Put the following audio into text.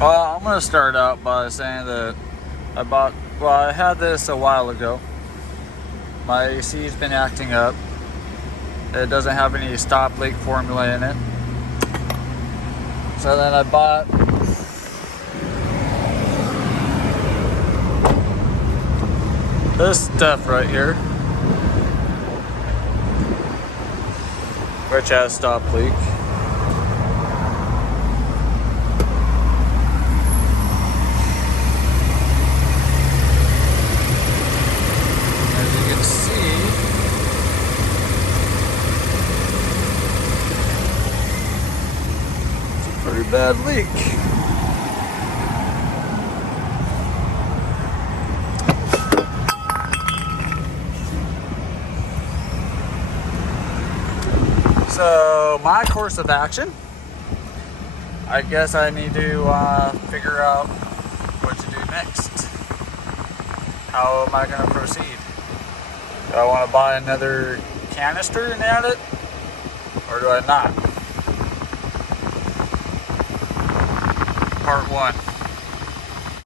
Well, I'm gonna start out by saying that I had this a while ago. My AC's been acting up. It doesn't have any stop leak formula in it. So then I bought this stuff right here, which has stop leak. As you can see, it's a pretty bad leak. So my course of action, I guess I need to figure out what to do next. How am I going to proceed? Do I want to buy another canister and add it, or do I not? Part 1.